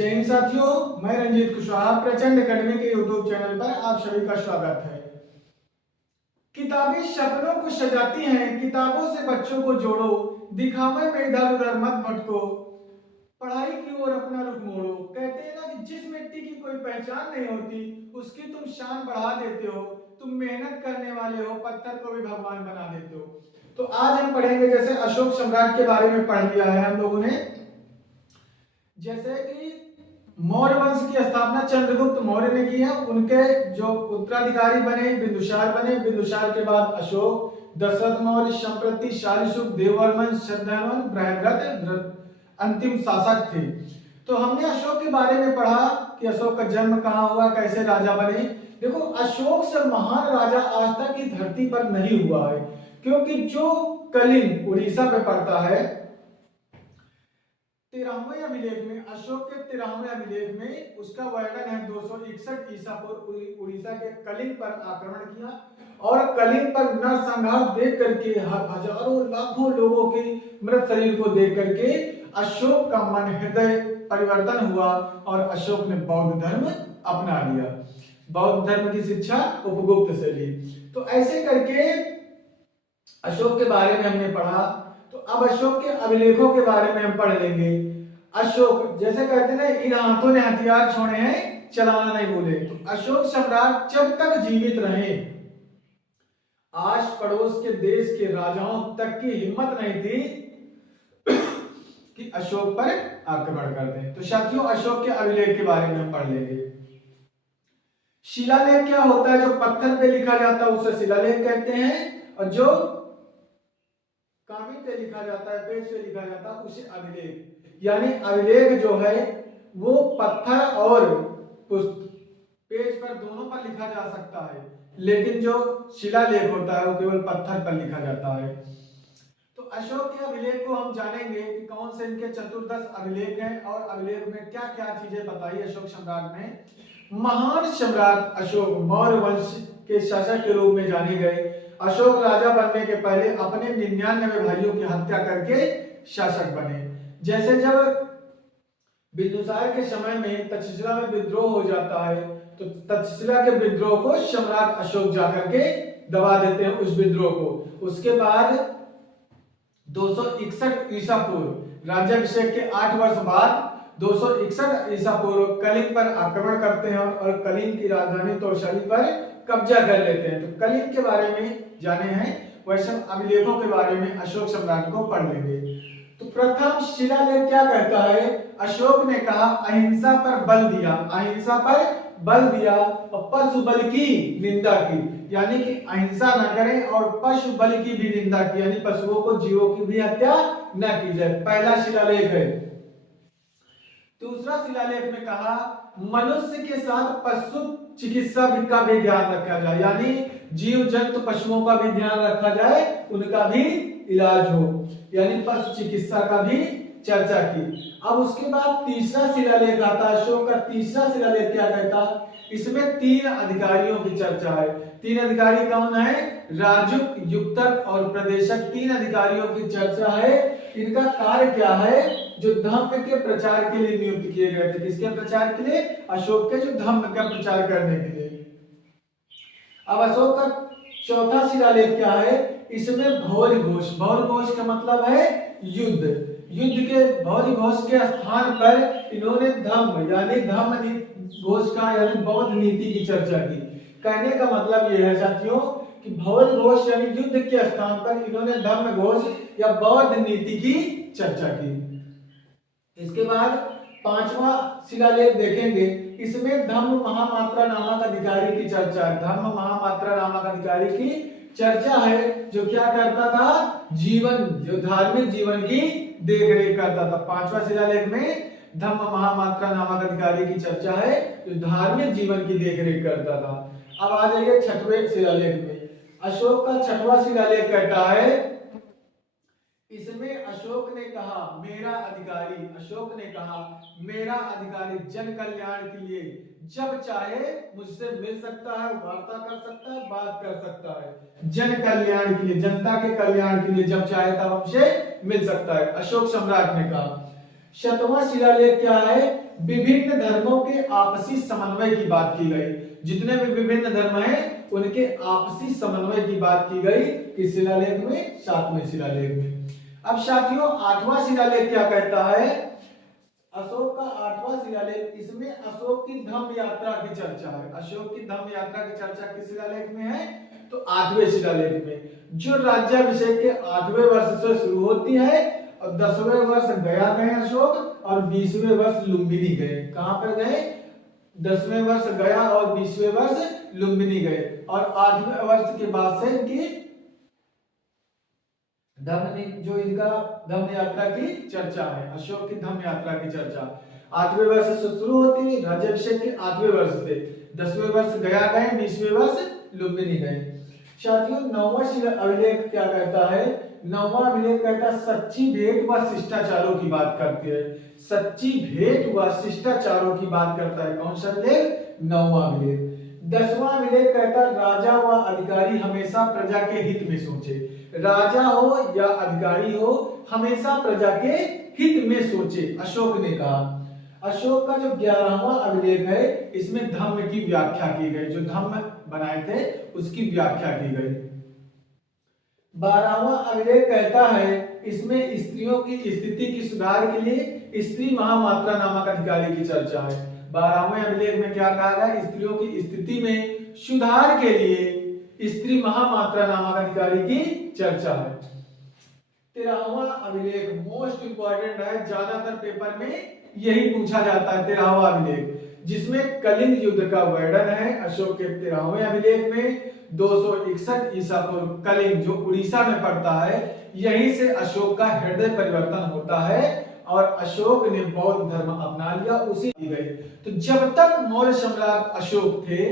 जय हिंद साथियों, मैं रंजीत कुशवाहा प्रचंड अकेडमी के यूट्यूब चैनल पर आप सभी का स्वागत है। किताबें सपनों को सजाती हैं, किताबों से बच्चों को जोड़ो, दिखावे में इधर उधर मत भटको, पढ़ाई की ओर अपना रुख मोड़ो। कहते हैं ना कि जिस मिट्टी की कोई पहचान नहीं होती उसकी तुम शान बढ़ा देते हो। तुम मेहनत करने वाले हो, पत्थर को भी भगवान बना देते हो। तो आज हम पढ़ेंगे, जैसे अशोक सम्राट के बारे में पढ़ लिया है हम लोगों ने। जैसे कि मौर्य वंश की स्थापना चंद्रगुप्त मौर्य ने की है। उनके जो उत्तराधिकारी बने बिंदुसार बने। बिंदुसार के बाद अशोक, दशरथ मौर्य, संप्रति, शालिशुक, देववर्मन, शतधन्वन, बृहद्रथ अंतिम शासक थे। तो हमने अशोक के बारे में पढ़ा कि अशोक का जन्म कहाँ हुआ, कैसे राजा बने। देखो, अशोक से महान राजा आज तक की धरती पर नहीं हुआ है, क्योंकि जो कलिंग उड़ीसा पे पड़ता है, 13वें अभिलेख में, अशोक के 13वें अभिलेख में उसका वर्णन है 261 ईसा पूर्व उड़ीसा के कलिंग पर आक्रमण किया और कलिंग पर नरसंहार देख करके, हजारों लाखों लोगों के मृत शरीर को देख करके अशोक का मन हृदय परिवर्तन हुआ और अशोक ने बौद्ध धर्म अपना लिया। बौद्ध धर्म की शिक्षा उपगुप्त से ली। तो ऐसे करके अशोक के बारे में हमने पढ़ा। तो अब अशोक के अभिलेखों के बारे में हम पढ़ लेंगे। अशोक, जैसे कहते हैं इन हाथों ने हथियार छोड़े हैं, चलाना नहीं भूले। तो अशोक सम्राट जब तक जीवित रहे, आस पड़ोस के देश के राजाओं तक की हिम्मत नहीं थी कि अशोक पर आक्रमण कर दें। तो साथियों, अशोक के अभिलेख के बारे में हम पढ़ लेंगे। शिलालेख क्या होता है? जो पत्थर पे लिखा जाता है उसे शिलालेख कहते हैं, और जो कागज पे लिखा जाता है, पेज पे लिखा जाता है, उसे अभिलेख। यानी अभिलेख जो है वो पत्थर और पेज पर दोनों पर लिखा जा सकता है, लेकिन जो शिलालेख होता है वो केवल पत्थर पर लिखा जाता है। तो अशोक के अभिलेख को हम जानेंगे कि कौन से इनके चतुर्दश अभिलेख हैं और अभिलेख में क्या क्या चीजें बताई अशोक सम्राट ने। महान सम्राट अशोक मौर्य वंश के शासक के रूप में जाने गए। अशोक राजा बनने के पहले अपने 99 भाइयों की हत्या करके शासक बने। जैसे जब बिंदुसार के समय में तक्षशिला में विद्रोह हो जाता है, तो तक्षशिला के विद्रोह को सम्राट अशोक जाकर के दबा देते हैं, उस विद्रोह को। उसके बाद 261 ईसा पूर्व राज्याभिषेक के 8 वर्ष बाद 261 ईसा पूर्व कलिंग पर आक्रमण करते हैं और कलिंग की राजधानी तौशाली पर कब्जा कर लेते हैं। तो कलिंग के बारे में जाने हैं, वैसे अभिलेखों के बारे में अशोक सम्राट को पढ़ लेंगे। तो प्रथम शिलालेख क्या कहता है? अशोक ने कहा अहिंसा पर बल दिया, अहिंसा पर बल दिया और पशु बल की निंदा की, यानी कि अहिंसा न करें और पशु बल की भी निंदा की, यानी पशुओं को, जीवों की भी हत्या न की जाए। पहला शिलालेख है। दूसरा शिलालेख में कहा मनुष्य के साथ पशु चिकित्सा का भी ध्यान रखा जाए, यानी जीव जंतु पशुओं का भी ध्यान रखा जाए, उनका भी इलाज हो, यानी पशु चिकित्सा का भी चर्चा की। अब उसके बाद तीसरा शिलालेख आता है। अशोक का तीसरा शिलालेख क्या कहता? इसमें 3 अधिकारियों की चर्चा है। 3 अधिकारी कौन है? राजुक, युक्तक और प्रदेशक। 3 अधिकारियों की चर्चा है। इनका कार्य क्या है? जो धम्म के प्रचार के लिए नियुक्त किए गए थे। किसके प्रचार के लिए? अशोक के जो धम्म का प्रचार करने के लिए। अब अशोक का चौथा शिलालेख क्या है? इसमें भौरी घोष, भौरी घोष का मतलब है युद्ध। युद्ध के भौरी घोष के स्थान पर इन्होंने धम्म यानी धम्म घोष का यानी बौद्ध नीति की चर्चा की। कहने का मतलब यह है साथियों कि भौरी घोष यानी युद्ध के स्थान पर इन्होंने धम्म घोष या बौद्ध नीति की चर्चा की। इसके बाद 5वां शिलालेख देखेंगे। इसमें धम्म महामात्रा नामक अधिकारी की चर्चा है। धम्म महामात्रा नामक अधिकारी की चर्चा है, जो क्या करता था? जीवन, जो धार्मिक जीवन की देखरेख करता था। 5वां शिलालेख में धम्म महामात्रा नामक अधिकारी की चर्चा है, जो धार्मिक जीवन की देखरेख करता था। अब आ जाइए 6वें शिलालेख में। अशोक का 6वां शिलालेख कहता है, इसमें अशोक ने कहा मेरा अधिकारी, अशोक ने कहा मेरा अधिकारी जन कल्याण के लिए जब चाहे मुझसे मिल सकता है, वार्ता कर सकता है, बात कर सकता है। जन कल्याण के लिए, जनता के कल्याण के लिए जब चाहे तब हमसे मिल सकता है, अशोक सम्राट ने कहा। शतवां शिलालेख क्या है? विभिन्न धर्मों के आपसी समन्वय की बात की गई। जितने भी विभिन्न धर्म हैं उनके आपसी समन्वय की बात की गई किस शिलालेख में? सातवें शिलालेख में। अब साथियों आठवां शिलालेख क्या कहता है? अशोक का आठवां शिलालेख, इसमें अशोक की धम्म यात्रा की चर्चा है। अशोक की धम्म यात्रा की चर्चा किस शिलालेख में है? तो आठवें शिलालेख में। जो राज्याभिषेक के 8वें वर्ष से शुरू होती है और 10वें वर्ष गया गए अशोक और 20वें वर्ष लुम्बिनी गए। कहां पर गए? 10वें वर्ष गया और 20वें वर्ष लुम्बिनी गए और 8वें वर्ष के बाद से इनकी इनका धम्म यात्रा की चर्चा है। अशोक की धम्म यात्रा की चर्चा 8वें वर्ष से शुरू होती है, राज्याभिषेक के 8वें वर्ष से। 10वें वर्ष गया गए, 20वें वर्ष लुम्बिनी गए। साथियों 9वां अभिलेख क्या कहता है? 9वां अभिलेख कहता है सच्ची भेंट व शिष्टाचारों की बात करती है। सच्ची भेंट व शिष्टाचारों की बात करता है। कौन सा अभिलेख? 9वां अभिलेख। 10वां अभिलेख कहता है राजा व अधिकारी हमेशा प्रजा के हित में सोचे। राजा हो या अधिकारी हो हमेशा प्रजा के हित में सोचे, अशोक ने कहा। अशोक का जो 11वां अभिलेख है इसमें धम्म की व्याख्या की गई। जो धम्म बनाए थे उसकी व्याख्या की गई। 12वां अभिलेख कहता है इसमें स्त्रियों की स्थिति की सुधार के लिए स्त्री महामात्रा नामक अधिकारी की चर्चा है। 12वें अभिलेख में क्या कहा गया? स्त्रियों की स्थिति में सुधार के लिए स्त्री महामात्रा नामक अधिकारी की चर्चा है। 13वां अभिलेख मोस्ट इंपॉर्टेंट है, ज्यादातर पेपर में यही पूछा जाता है। 13वां अभिलेख जिसमें कलिंग युद्ध का वर्णन है। अशोक के 13वें अभिलेख में 261 ईसा पूर्व कलिंग जो उड़ीसा में पड़ता है, यहीं से अशोक का हृदय परिवर्तन होता है और अशोक ने बौद्ध धर्म अपना लिया। उसी गई तो जब तक मौर्य सम्राट अशोक थे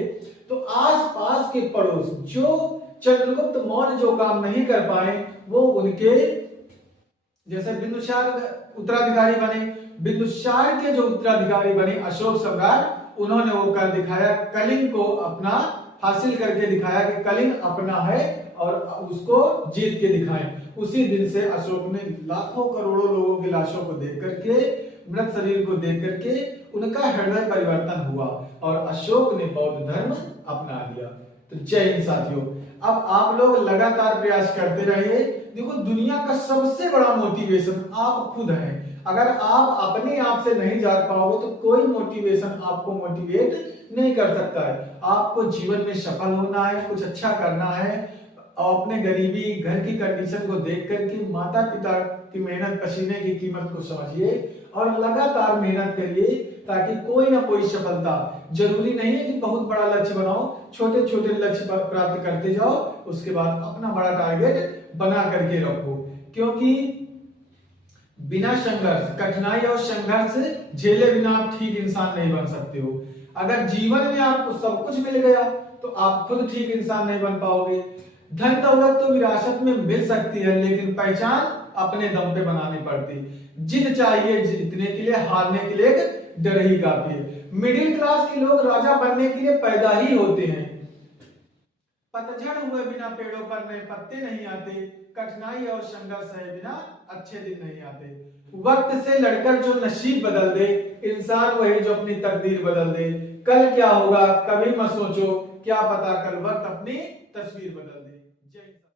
तो आसपास के पड़ोस जो चंद्रगुप्त मौर्य जो काम नहीं कर पाए वो उनके जैसे बिंदुसार उत्तराधिकारी बने। बिंदुसार के जो उत्तराधिकारी बने अशोक सम्राट, उन्होंने वो कर दिखाया, कलिंग को अपना हासिल करके दिखाया कि कलिंग अपना है और उसको जीत के दिखाएं। उसी दिन से अशोक ने लाखों करोड़ों लोगों की लाशों को देख करके, मृत शरीर को देख करके उनका हृदय परिवर्तन हुआ और अशोक ने बौद्ध धर्म अपना लिया। तो जय हिंद साथियों। अब आप लोग लगातार प्रयास करते रहिए। देखो दुनिया का सबसे बड़ा मोटिवेशन आप खुद हैं। अगर आप अपने आप से नहीं जाग पाओगे तो कोई मोटिवेशन आपको मोटिवेट नहीं कर सकता है। आपको जीवन में सफल होना है, कुछ अच्छा करना है। अपने गरीबी घर की कंडीशन को देख करके माता पिता की मेहनत पसीने की कीमत को समझिए और लगातार मेहनत करिए ताकि कोई ना कोई सफलता, जरूरी नहीं है कि बहुत बड़ा लक्ष्य बनाओ, छोटे छोटे लक्ष्य प्राप्त करते जाओ, उसके बाद अपना बड़ा टारगेट बना करके रखो। क्योंकि बिना संघर्ष, कठिनाई और संघर्ष झेले बिना आप ठीक इंसान नहीं बन सकते हो। अगर जीवन में आपको सब कुछ मिल गया तो आप खुद ठीक इंसान नहीं बन पाओगे। धन दौलत तो विरासत में मिल सकती है लेकिन पहचान अपने दम पे बनानी पड़ती। जिद चाहिए जीतने के लिए, हारने के लिए डर ही काफी है। मिडिल क्लास के लोग राजा बनने के लिए पैदा ही होते हैं। पतझड़ हुए बिना पेड़ों पर नए पत्ते नहीं आते, कठिनाई और संघर्ष है बिना अच्छे दिन नहीं आते। वक्त से लड़कर जो नसीब बदल दे, इंसान वही जो अपनी तकदीर बदल दे। कल क्या होगा कभी मत सोचो, क्या पता कल वक्त अपनी तस्वीर बदल दे।